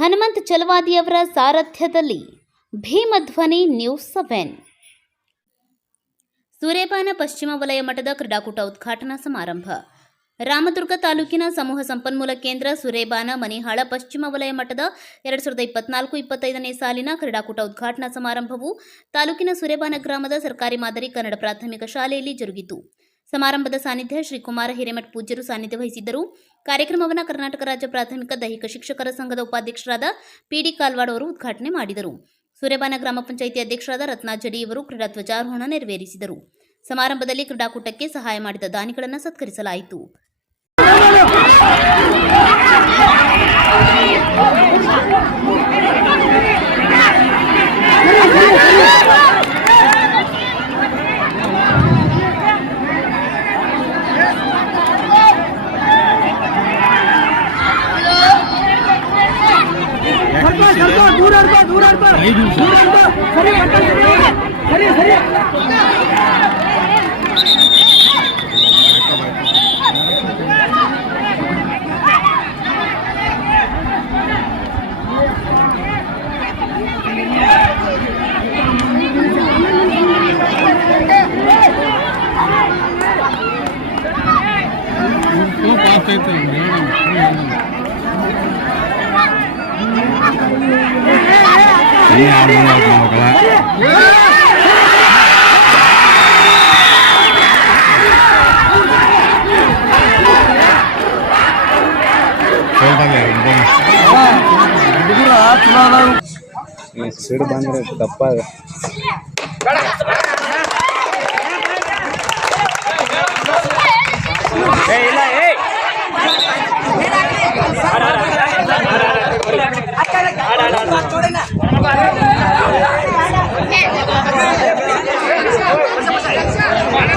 Hanumantha ಚಲವಾದಿಯವರ ಸಾರಥ್ಯದಲ್ಲಿ ಭೀಮಧ್ವನಿ news 7. ಸೂರೇಪಾನ ಪಶ್ಚಿಮ ವಲಯ ಮಟ್ಟದ ಕ್ರೀಡಾಕೂಟ ಉದ್ಘಾಟನಾ ಸಮಾರಂಭ. ರಾಮದುರ್ಗ ತಾಲೂಕಿನ ಸಮೂಹ ಸಂಪನ್ಮೂಲ ಕೇಂದ್ರ ಸೂರೇಬಾನ ಮನಿಹಾಳ ಪಶ್ಚಿಮ ವಲಯ ಮಟ್ಟದ 2024-25ನೇ ಸಾಲಿನ ಕ್ರೀಡಾಕೂಟ ಉದ್ಘಾಟನಾ ಸಮಾರಂಭವು ತಾಲೂಕಿನ ಸೂರೇಬಾನ ಗ್ರಾಮದ ಸರ್ಕಾರಿ ಮಾದರಿ ಕನ್ನಡ ಪ್ರಾಥಮಿಕ ಶಾಲೆಯಲ್ಲಿ ಜರುಗಿತು. ಸಮಾರಂಭದ ಸಾನ್ನಿಧ್ಯ ಶ್ರೀ ಕುಮಾರ ಹಿರೇಮಠ ಪೂಜ್ಯರು ಸಾನ್ನಿಧ್ಯ ವಹಿಸಿದ್ದರು. ಕಾರ್ಯಕ್ರಮವನ್ನು ಕರ್ನಾಟಕ ರಾಜ್ಯ ಪ್ರಾಥಮಿಕ ದೈಹಿಕ ಶಿಕ್ಷಕರ ಸಂಘದ ಉಪಾಧ್ಯಕ್ಷರಾದ ಪಿಡಿ ಕಾಲ್ವಾಡ್ ಅವರು ಉದ್ಘಾಟನೆ ಮಾಡಿದರು. ಸೂರೇಬಾನ ಗ್ರಾಮ ಪಂಚಾಯಿತಿ ಅಧ್ಯಕ್ಷರಾದ ರತ್ನಾ ಜಡಿಯವರು ಕ್ರೀಡಾ ಧ್ವಜಾರೋಹಣ ನೆರವೇರಿಸಿದರು. ಸಮಾರಂಭದಲ್ಲಿ ಕ್ರೀಡಾಕೂಟಕ್ಕೆ ಸಹಾಯ ಮಾಡಿದ ದಾನಿಗಳನ್ನು ಸತ್ಕರಿಸಲಾಯಿತು. ಸಿಡು ಬಂದ್ರೆ ತಪ್ಪ ಇಲ್ಲ